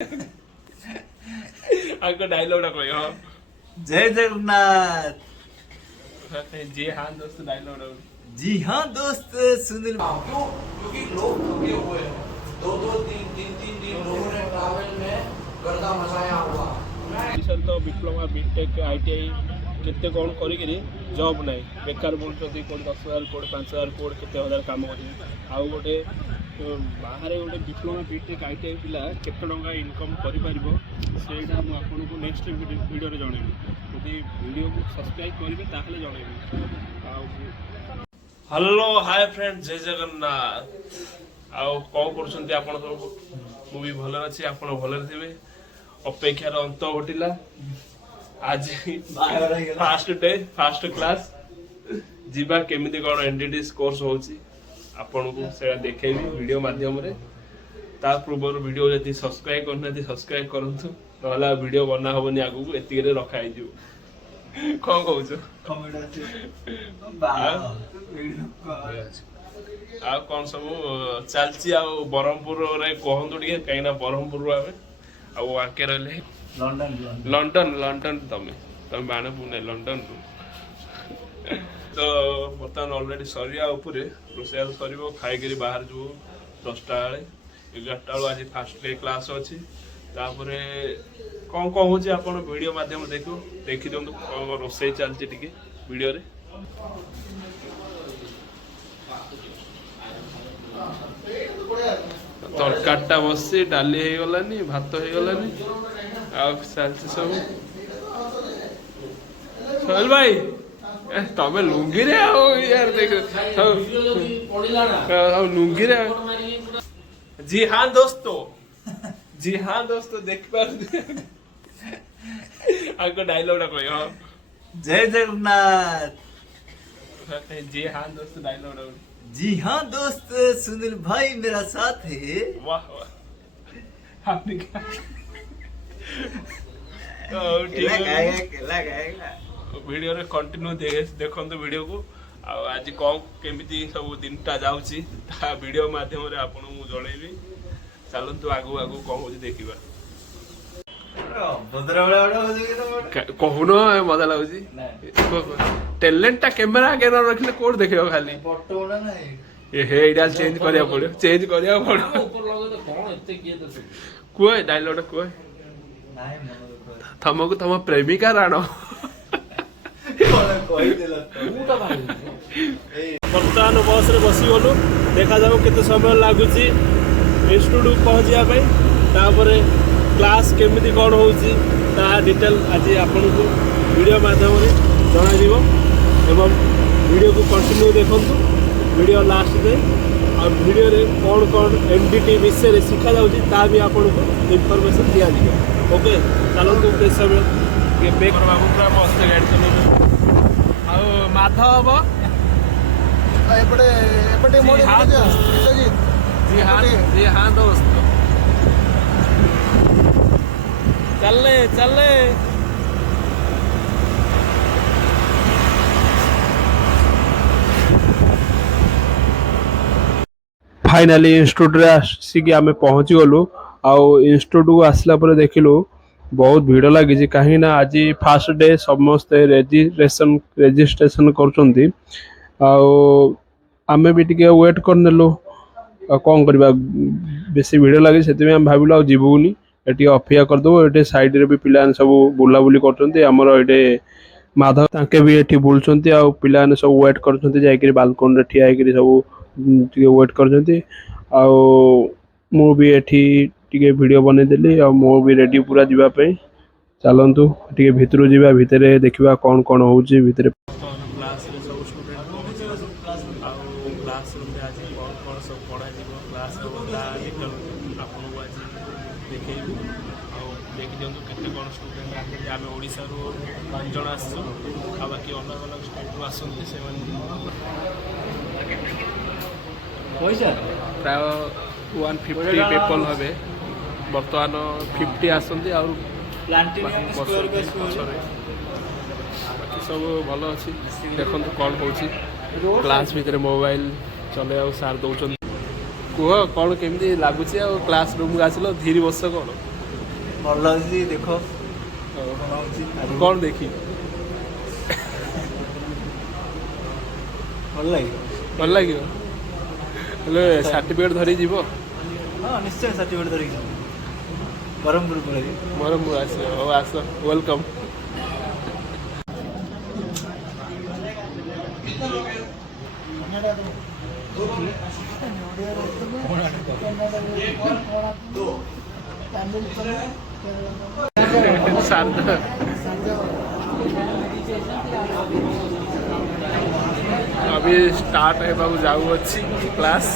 आपका डायलॉग ना कोई हाँ जय जगन्नाथ। जी हाँ दोस्त डायलॉग जी हाँ दोस्त सुनील। क्यों? क्योंकि लोग थके हुए हैं। दो दो तीन तीन दिन लोगों ने ट्रैवल में गर्दा मचाया हुआ। सर तो डिप्लोमा बीटेक आईटीआई केते कौन करी जॉब नहीं बेकार बोलते कोड 10,000 कोड 5,000 कोड केते हजार काम कर आउ गोटे बाहर गोटे डिप्लोमा बीटेक आईटीआई पिला केते टंका इनकम करिपारिबो सेटा मु आपनको नेक्स्ट वीडियो रे जणेबी यदि वीडियो को सब्सक्राइब करिवे ताहले जणेबी। हेलो हाय फ्रेंड जय जगन्नाथ आउ कौन करछन्ती आपण सब मु भी भल अछि आपण भल थिबे अपेक्षार अंत घटिला आज फास्ट डे फास्ट क्लास जीवा केमिति कोन एनडीटी कोर्स होची आपन को सेरा देखेबी वीडियो माध्यम रे ता पूर्व वीडियो जति सब्सक्राइब करना थी सब्सक्राइब करंतु नहला वीडियो बना होबनी आगु को एति रे रखा ही जो कोन कहउछ कमेंट अछि आ कोन सब चलची आ बरहमपुर रे कहंतु ଟିକେ काइना बरहमपुर रो आवे आ आके रहले लंडन लंडन तमे बाणे पुणे लंडन तो बर्तमान ऑलरेडी सरिया उपरे रोषेया सरिबो खाइकरी बाहर जो 10टा बेले 11टा बेले आज फास्ट डे क्लास अछि तापरे कौन कौन होची आपण वीडियो माध्यम देखो देखि दंतु कौन रोषेई चलची टिके वीडियो रे तरकाटा बसी डाली हो गलानी भात हो गलानी चलती सब सोहेल भाई तमे लुंगी रे आओ यार देख लुंगी रे जी हाँ दोस्तों देख पार आपको डायलॉग ना कोई हाँ जय जगन्नाथ। जी हाँ दोस्त डायलॉग जी हाँ दोस्त सुनील भाई मेरा साथ है। वाह वाह आपने क्या वीडियो रे कंटिन्यू देखंतु वीडियो को आज कौन केमिति सब दिनटा जाउची ता वीडियो माध्यम रे आपन मु जणेबी चलंतु आगु आगु कौन होची देखिबा कहून मजा लाଗୁଛି टैलेंटा कैमरा आगे न रखले कोड देखियो खाली फोटो ना नहीं ए हे इडा चेंज करिया पड़ो चेंज करिया पड़ो ऊपर लगे तो कौन एते किए तो कोई डायलॉग कोई नहीं मन थमको तम प्रेमिका राणो कोई देला मुटा भाई वर्तमान बस रे बसी गलु देखा जाओ केते समय लागुची इंस्टीट्यूट पहुंचिया पे तापरे क्लास केमिति कोन होउची ता डिटेल आज आपन को वीडियो माध्यम रे जणा दिबो एवं वीडियो को कंटिन्यू देखंतु वीडियो लास्ट दे और वीडियो रे कोन कोन एनडीटी विषय रे सिखा जाउची ता भी आपन को इंफॉर्मेशन दिया दिबो ओके चलंतु के समय ये बेक बाबू पूरा मस्त गाड़ी चलेबे आ माधव एपटे एपटे मोड़ जी हाँ दोस्त चल फाइनाली इंस्टीट्यूट रे आसिक आम पहुँची गलु आउ इंस्टीट्यूट को आसला पर देखिलु बहुत भीड़ लगी कहीं ना आज फास्ट डे समस्ते रेजिस्ट्रेशन कर आमे भी टिके वेट करनेलु कौन करवा बेसी भीड़ लगी से भाविलु आ जीवुनी ये अपेक्षा करदेव ये साइड रे भी पिला सब बुलाबुली कर माधव ताके भी ये बुलूं आ पिला सब वेट कर बालकोन रे ठिया सब वेट कर मु भी ये वीडियो बनईदेली आ मो भी रेडी पूरा जीवाई चलतु टे भितर जा भितर देखा कौन कौन हो भितर देखी दिखाँ के कौन स्टूडेंट आम ओडिशा 5 जन आसू आ बाकी अलग अलग स्टेट आसती से प्राय 150 पीपल हे बर्तमान 50 आसती बाकी सब भल अच्छी देखो कौन हो क्लास भितर मोबाइल चले सार दौरान कह कौन केमी लगुच क्लास रूम को आसिल धीरे बस कौन ଭଲ ଲାଗୁଛି ଦେଖ କ'ଣ ଦେଖି ଭଲ ଲାଗେ। ଭଲ ଲାଗିବ ହେଲେ ସାର୍ଟିଫିକେଟ୍ ଧରି ଯିବ ହଁ ନିଶ୍ଚୟ ସାର୍ଟିଫିକେଟ୍ ଧରିକି ଯିବି ବ୍ରହ୍ମପୁର ପଳେଇବି। ବ୍ରହ୍ମପୁର ଆସିବ ହଉ ଆସ ୱେଲକମ୍। अभी स्टार्ट होगा जाऊँगी क्लास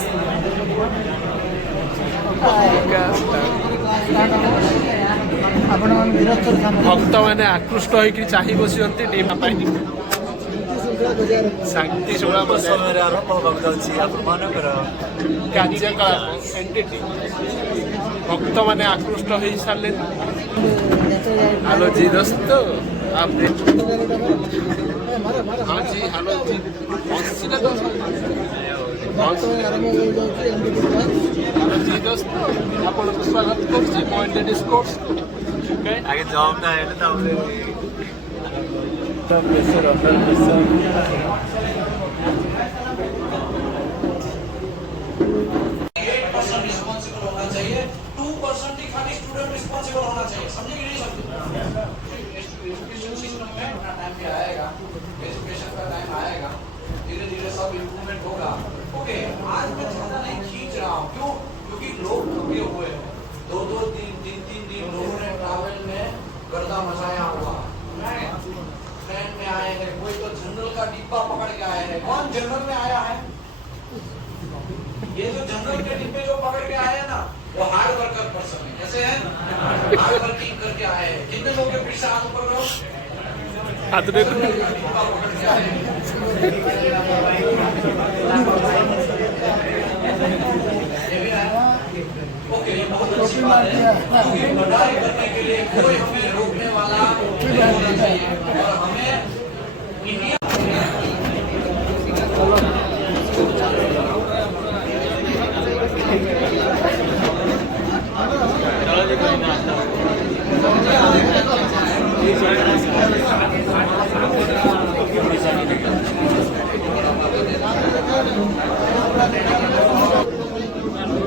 भक्त मैंने आकृष्ट होकर चाह बस शांति शोभा ସମୟରେ ଆରମ୍ଭ ହେବାକୁ ଯାଉଛି ଆପଣମାନଙ୍କର କାର୍ଯ୍ୟକଳାପ ଏଣ୍ଟିଟି भक्त मैंने आकृष्ट हो सारे। हेलो जी दोस्तों आप हाँ जी हेलो जी हेलो जी दोस्तों आपको स्वागत कर ଆଗେ ଜବ୍ଟା ହେଲେ ତାପରେ रिस्पॉन्सिबल होना चाहिए 2% ही खाली स्टूडेंट रिस्पॉन्सिबल होना चाहिए समझे कि नहीं समझे एजुकेशन सिस्टम में अपना टाइम भी आएगा एजुकेशन का टाइम आएगा धीरे धीरे सब इम्प्रूवमेंट होगा ओके आज मैं ज्यादा नहीं खींच रहा हूँ क्यों क्योंकि लोग थके हुए हैं 2-2 3 दिन लोगों ने ट्रैवल में गर्दा मचाया हुआ ट्रेन में आए हैं कोई तो जनरल का डिब्बा पकड़ के आए हैं कौन जनरल में आया है ये जो जनरल के डिब्बे जो पकड़ के आए हैं ना वो हार्ड वर्कर पर्सन है कैसे हैं हार्ड वर्किंग करके आए हैं कितने लोग के फिर से हाथ ऊपर करो डिब्बा पकड़ के आए हैं ओके ये बहुत अच्छी बात है क्योंकि पढ़ाई करने के लिए कोई हमें रोकने वाला नहीं होना चाहिए और हमें इंडिया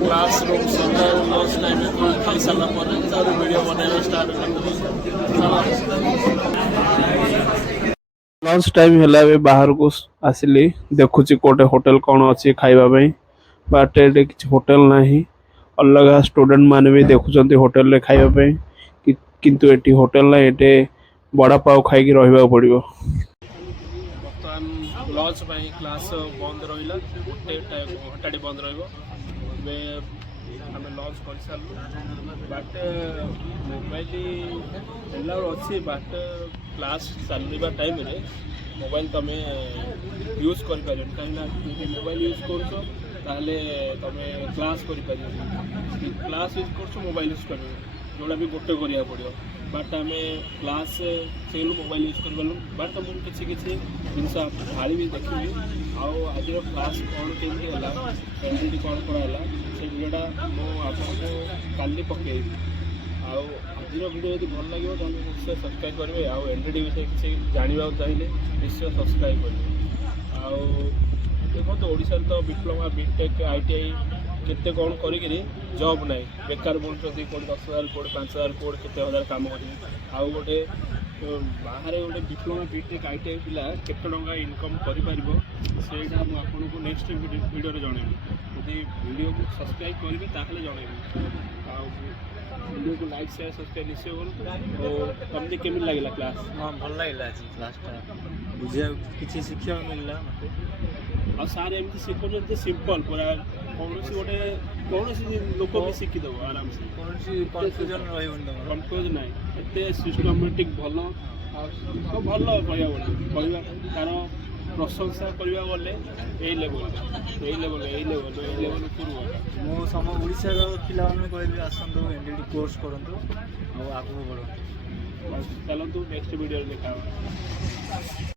क्लासरूम लंच टाइम खाई सारा वीडियो बनाइबा स्टार्ट लंच टाइम है बाहर को आसिली देखुची कोटे होटल कौन अच्छी खाइबा बाट किसी होटल ना अलग स्टूडेंट माने भी देखुं होटल रे खाइबा किंतु एटी होटल ना एटे बड़ा पाव खाई रहा पड़ो। बर्तमान लंच क्लास बंद रहा घंटाटी बंद रहा आम लंच कर सारू बाट मोबाइल अच्छी बाट क्लास चलवा टाइम रे मोबाइल तुम यूज कर कहीं मोबाइल यूज कर तुम क्लास कर क्लास यूज कर मोबाइल यूज कर जोड़ा भी गोटे करा पड़ो बट आम क्लास से मोबाइल यूज कर बट मुझे किसी किसी जिन भाई भी देखी आज क्लास कौन केमी है एंटिटी कौन कराला से वीडियोटा मुझे काली पकईबी आज वीडियो यदि भल लगे तो निश्चय सब्सक्राइब करेंगे आउ एंटिटी विषय किसी जानवा चाहिए निश्चय सब्सक्राइब करेंगे आउ देखो ओडिशा तो डिप्लोमा बीटेक आईटीआई केते कौन करी जॉब ना बेकार बुलूँ कौन 10,000 कौन 5,000 कौन केते हजार कम कर गोटे बाहर गोटे डिप्लोमा बीटेक आईटीआई पिला केते टंका इनकम कर आपको नेक्स्ट वीडियो जनइबी यदि वीडियो को सब्सक्राइब करेंगे ताहले जनइबी वीडियो को लाइक शेयर सब्सक्राइब निश्चय करूँ और तुमने केमी लगे क्लास हाँ भल लगे क्लासटा बुझा किसी शिक्षा मिलला आ सार एमती शिखुं सिंपल पूरा कौन गोटे कौन लोक भी शिखिदेव आराम से कौन कन्फ्यूजन कन्फ्यूज ना एत सिस्टमेटिक भल सब भल कहवा तार प्रशंसा करवा गले यही लेवल मो सम ओडिशार पिला कहबी आसतु एनडीटी कोर्स करूँ आगू बढ़ चलतु नेक्स्ट वीडियो देखा।